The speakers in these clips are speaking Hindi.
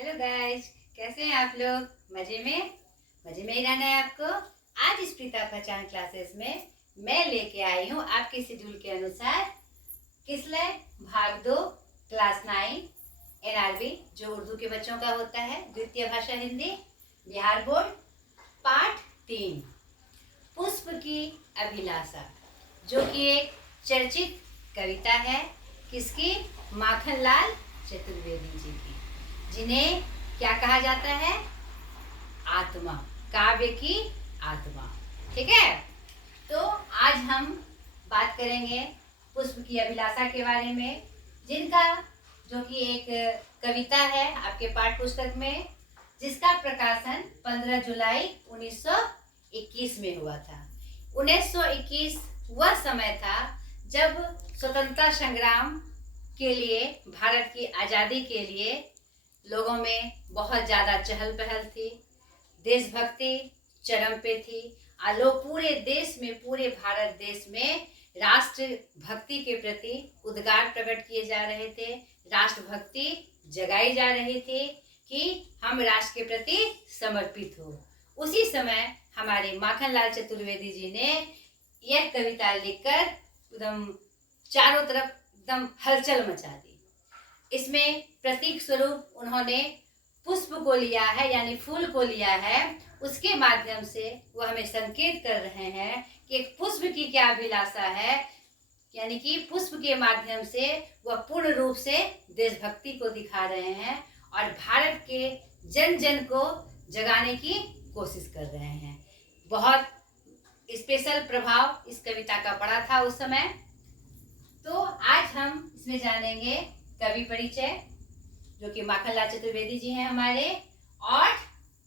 हेलो गाइस, कैसे हैं आप लोग? मजे में ही रहना है आपको। आज इस प्रीता पहचान क्लासेस में मैं लेके आई हूँ आपके शेड्यूल के अनुसार किसले भाग 2 क्लास 9 एनआरबी जो उर्दू के बच्चों का होता है, द्वितीय भाषा हिंदी, बिहार बोर्ड, पाठ 3 पुष्प की अभिलाषा, जो कि एक चर्चित कविता है। किसकी? माखनलाल चतुर्वेदी जी की, जिन्हें क्या कहा जाता है? आत्मा, काव्य की आत्मा। ठीक है, तो आज हम बात करेंगे पुष्प की अभिलाषा के बारे में, जिनका जो कि एक कविता है आपके पाठ्य पुस्तक में, जिसका प्रकाशन 15 जुलाई 1921 में हुआ था। 1921 वह समय था जब स्वतंत्रता संग्राम के लिए, भारत की आज़ादी के लिए लोगों में बहुत ज़्यादा चहल पहल थी, देशभक्ति चरम पे थी। लोग पूरे देश में, पूरे भारत देश में राष्ट्र भक्ति के प्रति उद्गार प्रकट किए जा रहे थे, राष्ट्रभक्ति जगाई जा रही थी कि हम राष्ट्र के प्रति समर्पित हो। उसी समय हमारे माखनलाल चतुर्वेदी जी ने यह कविता लिखकर एकदम चारों तरफ एकदम हलचल मचा दी। इसमें प्रतीक स्वरूप उन्होंने पुष्प को लिया है, यानी फूल को लिया है। उसके माध्यम से वो हमें संकेत कर रहे हैं कि एक पुष्प की क्या अभिलाषा है, यानी कि पुष्प के माध्यम से वह पूर्ण रूप से देशभक्ति को दिखा रहे हैं और भारत के जन जन को जगाने की कोशिश कर रहे हैं। बहुत स्पेशल प्रभाव इस कविता का पड़ा था उस समय। तो आज हम इसमें जानेंगे कवि परिचय, जो कि माखनलाल चतुर्वेदी जी हैं हमारे, और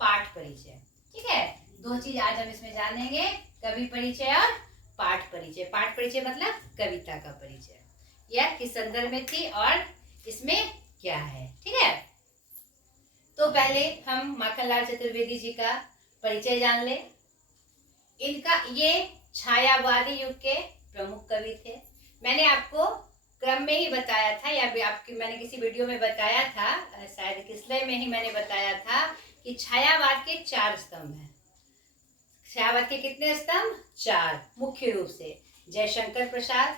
पाठ परिचय। ठीक है, दो चीज आज हम इसमें जानेंगे, कवि परिचय और पाठ परिचय। पाठ परिचय मतलब कविता का परिचय, यह किस संदर्भ में थी और इसमें क्या है। ठीक है, तो पहले हम माखनलाल चतुर्वेदी जी का परिचय जान ले। इनका ये छायावादी युग के प्रमुख कवि थे। मैंने आपको क्रम में ही बताया था, या आपकी मैंने किसी वीडियो में बताया था, शायद किसले में ही मैंने बताया था कि छायावाद के 4 स्तंभ हैं। छायावाद के कितने स्तंभ? 4 मुख्य रूप से। जयशंकर प्रसाद,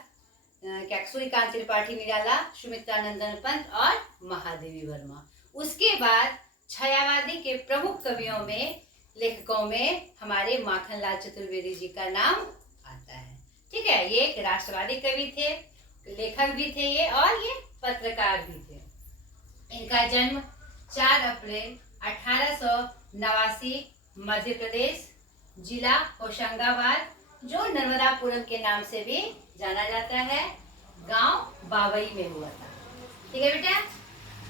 क्या सूर्यकांत त्रिपाठी निराला, सुमित्रा नंदन पंत और महादेवी वर्मा। उसके बाद छायावादी के प्रमुख कवियों में, लेखकों में हमारे माखनलाल चतुर्वेदी जी का नाम आता है। ठीक है, ये एक राष्ट्रवादी कवि थे, लेखक भी थे ये, और ये पत्रकार भी थे। इनका जन्म 4 अप्रैल 1889 मध्य प्रदेश, जिला होशंगाबाद, जो नर्मदापुरम के नाम से भी जाना जाता है, गांव बावई में हुआ था। ठीक है बेटा,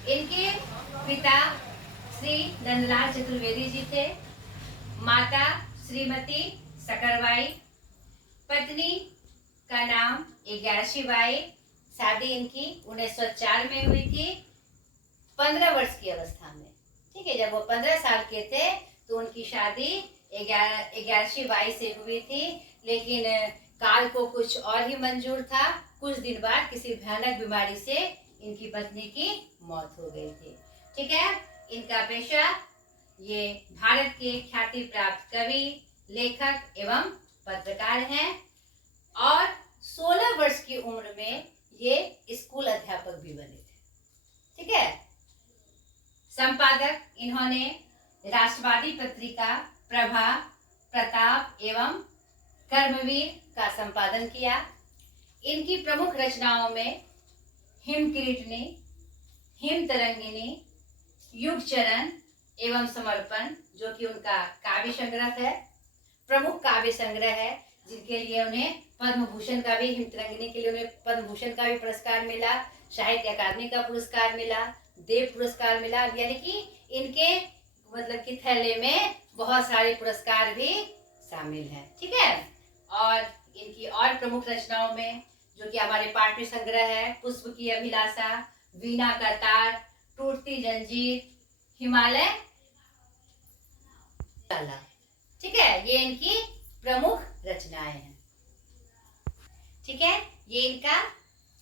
इनके पिता श्री नंदलाल चतुर्वेदी जी थे, माता श्रीमती सकरबाई, पत्नी का नाम 11 बाई। शादी इनकी 1904 में हुई थी, 15 वर्ष की अवस्था में। ठीक है, जब वो 15 साल के थे तो उनकी शादी 11 बाई से हुई थी, लेकिन काल को कुछ और ही मंजूर था। कुछ दिन बाद किसी भयानक बीमारी से इनकी पत्नी की मौत हो गई थी। ठीक है, इनका पेशा, ये भारत के ख्याति प्राप्त कवि, लेखक एवं पत्रकार हैं, और 16 वर्ष की उम्र में ये स्कूल अध्यापक भी बने थे। ठीक है, संपादक इन्होंने राष्ट्रवादी पत्रिका प्रभा, प्रताप एवं कर्मवीर का संपादन किया। इनकी प्रमुख रचनाओं में हिम किरीटनी, हिम तरंगिनी, युग चरण एवं समर्पण, जो कि उनका काव्य संग्रह है, प्रमुख काव्य संग्रह है, जिनके लिए उन्हें पद्म भूषण का भी, हिम तरंगिनी के लिए उन्हें पद्म भूषण का भी पुरस्कार मिला, साहित्य अकादमी का पुरस्कार मिला, देव पुरस्कार मिला। यानी कि इनके मतलब कि थैले में बहुत सारे पुरस्कार भी शामिल हैं। ठीक है, और इनकी और प्रमुख रचनाओं में, जो कि हमारे पाठ्य संग्रह है, पुष्प की अभिलाषा, वीणा का तार, टूटती जंजीर, हिमालय ताला। ठीक है, ये इनकी प्रमुख रचनाएं हैं। ठीक है, ये इनका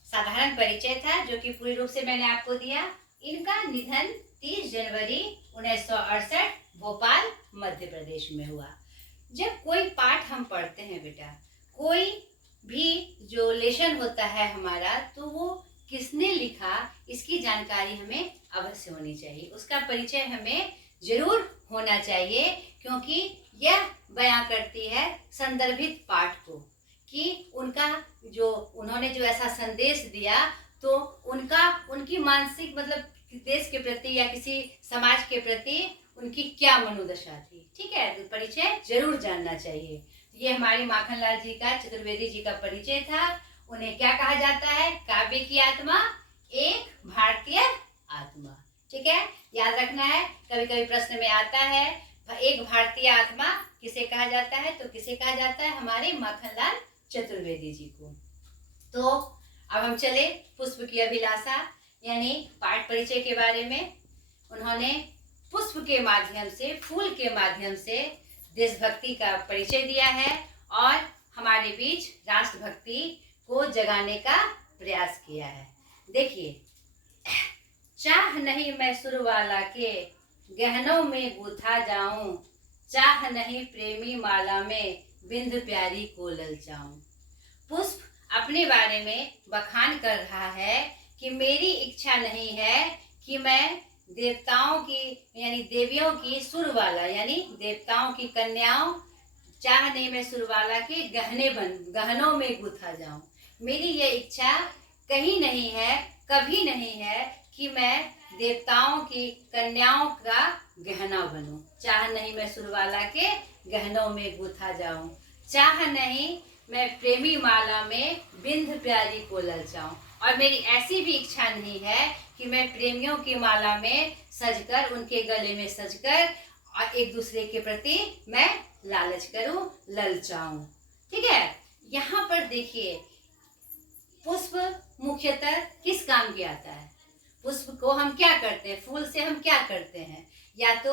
साधारण परिचय था, जो कि पूरी रूप से मैंने आपको दिया। इनका निधन 30 जनवरी 1968 भोपाल मध्य प्रदेश में हुआ। जब कोई पाठ हम पढ़ते हैं बेटा, कोई भी जो लेसन होता है हमारा, तो वो किसने लिखा इसकी जानकारी हमें अवश्य होनी चाहिए, उसका परिचय हमें जरूर होना चाहिए, क्योंकि यह बयां करती है संदर्भित पाठ को कि उनका जो उन्होंने जो ऐसा संदेश दिया, तो उनकी मानसिक मतलब देश के प्रति या किसी समाज के प्रति उनकी क्या मनोदशा थी। ठीक है, तो परिचय जरूर जानना चाहिए। ये हमारी माखनलाल जी का, चतुर्वेदी जी का परिचय था। उन्हें क्या कहा जाता है? काव्य की आत्मा, एक भारतीय आत्मा। ठीक है, याद रखना है, कभी कभी प्रश्न में आता है एक भारतीय आत्मा किसे कहा जाता है, तो किसे कहा जाता है? हमारे माखनलाल चतुर्वेदी जी को। तो अब हम चले पुष्प की अभिलाषा यानी पाठ परिचय के बारे में। उन्होंने पुष्प के माध्यम से, फूल के माध्यम से देशभक्ति का परिचय दिया है और हमारे बीच राष्ट्रभक्ति को जगाने का प्रयास किया है। देखिए, चाह नहीं मैं सुर वाला के गहनों में गूथा जाऊं, चाह नहीं प्रेमी माला में बिंद प्यारी को ललचाऊं। पुष्प अपने बारे में बखान कर रहा है कि मेरी इच्छा नहीं है कि मैं देवताओं की यानी देवियों की सुरवाला यानी देवताओं की कन्याओं, चाह नहीं मैं सुरवाला के गहनों में गूथा जाऊं। मेरी ये इच्छा कहीं नहीं है, कभी नहीं है कि मैं देवताओं की कन्याओं का गहना बनूं। चाह नहीं मैं सुरवाला के गहनों में गूथा जाऊं, चाह नहीं मैं प्रेमी माला में बिंद प्यारी को ललचाऊं। और मेरी ऐसी भी इच्छा नहीं है कि मैं प्रेमियों की माला में सजकर, उनके गले में सजकर और एक दूसरे के प्रति मैं लालच करूं, ललचाऊं। ठीक है, यहाँ पर देखिए, पुष्प मुख्यतः किस काम के आता है? पुष्प को हम क्या करते हैं? फूल से हम क्या करते हैं? या तो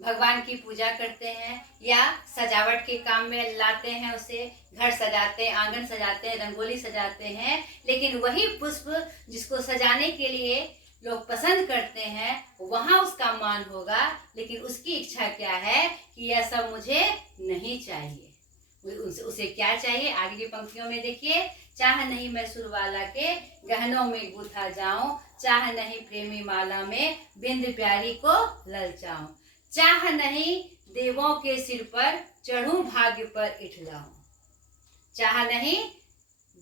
भगवान की पूजा करते हैं या सजावट के काम में लाते हैं, उसे घर सजाते हैं, आंगन सजाते हैं, रंगोली सजाते हैं। लेकिन वही पुष्प जिसको सजाने के लिए लोग पसंद करते हैं, वहाँ उसका मान होगा, लेकिन उसकी इच्छा क्या है कि यह सब मुझे नहीं चाहिए। उसे क्या चाहिए? आगे की पंक्तियों में देखिए, चाह नहीं मैं सुरवाला के गहनों में गूथा जाऊं, चाह नहीं प्रेमी माला में बिंद प्यारी को ललचाऊं, चाह नहीं देवों के सिर पर चढ़ूं भाग्य पर इठलाऊं। चाह नहीं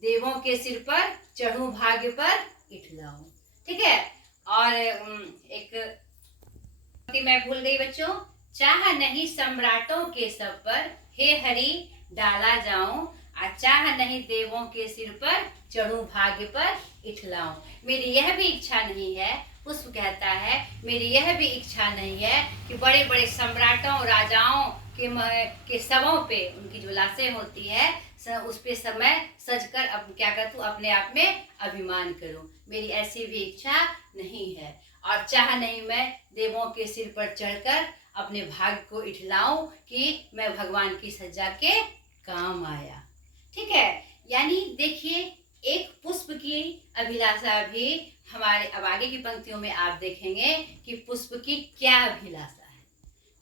देवों के सिर पर चढ़ूं भाग्य पर इठलाऊं। ठीक है, और एक मैं भूल गई बच्चों, चाह नहीं सम्राटों के सब पर हे हरि डाला जाऊं, चाह नहीं देवों के सिर पर चढ़ूं भाग्य पर इठलाऊं। मेरी यह भी इच्छा नहीं है, पुष्प कहता है, मेरी यह भी इच्छा नहीं है कि बड़े बड़े सम्राटों राजाओं के शवों पे, उनकी जो लाशें होती है, उस पे समय सजकर अब क्या करूं, अपने आप में अभिमान करूं। मेरी ऐसी भी इच्छा नहीं है। और चाह नहीं मैं देवों के सिर पर चढ़कर अपने भाग्य को इठलाऊं कि मैं भगवान की सज्जा के काम आया। ठीक है, यानी देखिए, एक पुष्प की अभिलाषा भी हमारे अब आगे की पंक्तियों में आप देखेंगे कि पुष्प की क्या अभिलाषा है।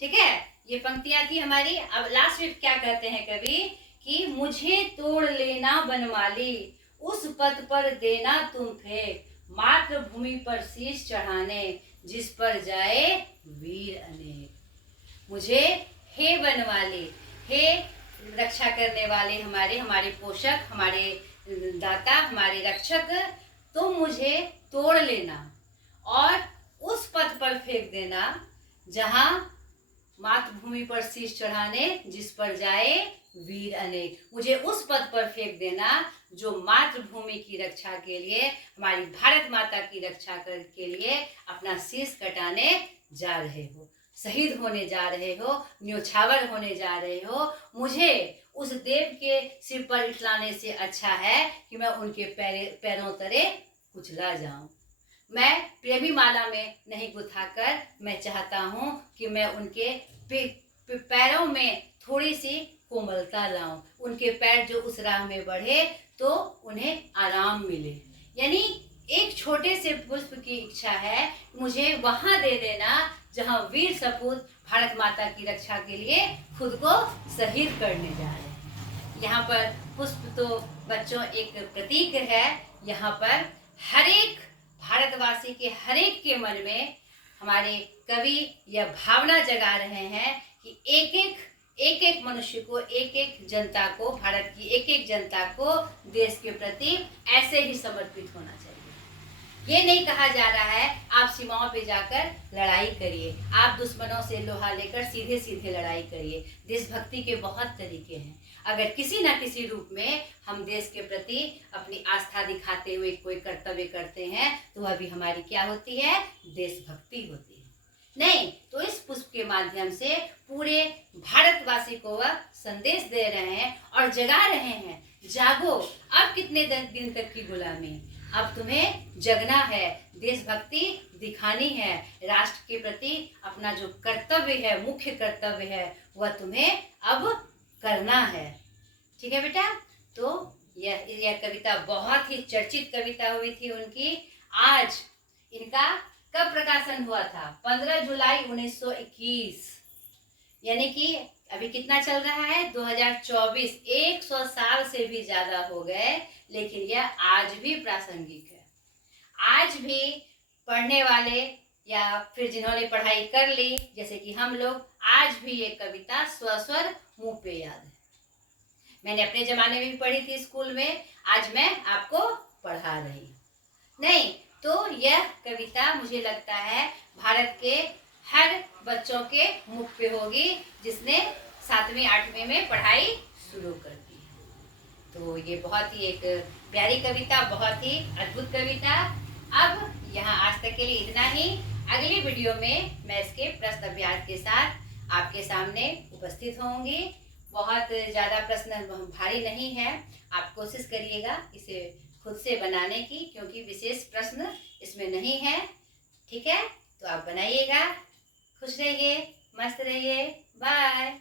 ठीक है, ये पंक्तियां थी हमारी। अब लास्ट में क्या कहते हैं कवि कि मुझे तोड़ लेना बनमाली, उस पद पर देना तुम फेंक, मातृभूमि पर शीश चढ़ाने जिस पर जाए वीर अनेक। मुझे हे बनवाले, हे रक्षा करने वाले, हमारे पोषक, हमारे दाता, हमारे रक्षक, तुम मुझे तोड़ लेना और उस पद पर फेंक देना जहां मातृभूमि पर शीश चढ़ाने जिस पर जाए वीर अनेक। मुझे उस पद पर फेंक देना जो मातृभूमि की रक्षा के लिए, हमारी भारत माता की रक्षा के लिए अपना शीश कटाने जा रहे हो, शहीद होने जा रहे हो, न्योछावर होने जा रहे हो। मुझे उस देव के सिर पर इठलाने से अच्छा है कि मैं उनके पैरों तले कुचला जाऊं। मैं प्रेमी माला में नहीं गुथाकर मैं चाहता हूं कि मैं उनके पैरों में थोड़ी सी कोमलता लाऊं, उनके पैर जो उस राह में बढ़े तो उन्हें आराम मिले। यानी एक छोटे से पुष्प की इच्छा है, मुझे वहां दे देना जहां वीर सपूत भारत माता की रक्षा के लिए खुद को शहीद करने जा रहे हैं। यहाँ पर पुष्प तो बच्चों एक प्रतीक है। यहाँ पर हर एक भारतवासी के हर एक के मन में हमारे कवि यह भावना जगा रहे हैं कि एक एक मनुष्य को, एक एक जनता को, भारत की एक एक जनता को देश के प्रति ऐसे ही समर्पित होना चाहिए। ये नहीं कहा जा रहा है आप सीमाओं पे जाकर लड़ाई करिए, आप दुश्मनों से लोहा लेकर सीधे सीधे लड़ाई करिए। देशभक्ति के बहुत तरीके हैं। अगर किसी न किसी रूप में हम देश के प्रति अपनी आस्था दिखाते हुए कोई कर्तव्य करते हैं तो वह भी हमारी क्या होती है? देशभक्ति होती है। नहीं तो इस पुष्प के माध्यम से पूरे भारतवासी को वह संदेश दे रहे हैं और जगा रहे हैं, जागो, अब कितने दिन तक की गुलामी, अब तुम्हें जगना है, देशभक्ति दिखानी है, राष्ट्र के प्रति अपना जो कर्तव्य है, मुख्य कर्तव्य है, वह तुम्हें अब करना है। ठीक है बेटा? तो यह कविता बहुत ही चर्चित कविता हुई थी उनकी। आज इनका कब प्रकाशन हुआ था? 15 जुलाई 1921, यानी कि अभी कितना चल रहा है? 2024। 100 साल से भी ज्यादा हो गए, लेकिन यह आज भी प्रासंगिक है। आज भी पढ़ने वाले या फिर जिन्होंने पढ़ाई कर ली जैसे कि हम लोग, आज भी ये कविता स्वस्वर मुंह पे याद है। मैंने अपने जमाने में भी पढ़ी थी स्कूल में, आज मैं आपको पढ़ा रही। नहीं तो यह कविता मुझे लगता है भारत के हर बच्चों के मुख पे होगी जिसने 7वीं 8वीं में पढ़ाई शुरू कर दी है। तो ये बहुत ही एक प्यारी कविता, बहुत ही अद्भुत कविता। अब यहाँ आज तक के लिए इतना ही। अगली वीडियो में मैं इसके प्रश्न अभ्यास के साथ आपके सामने उपस्थित होंगी। बहुत ज़्यादा प्रश्न भारी नहीं है, आप कोशिश करिएगा इसे खुद से बनाने की, क्योंकि विशेष प्रश्न इसमें नहीं है। ठीक है? तो आप बनाइएगा। खुश रहिए, मस्त रहिए। बाय।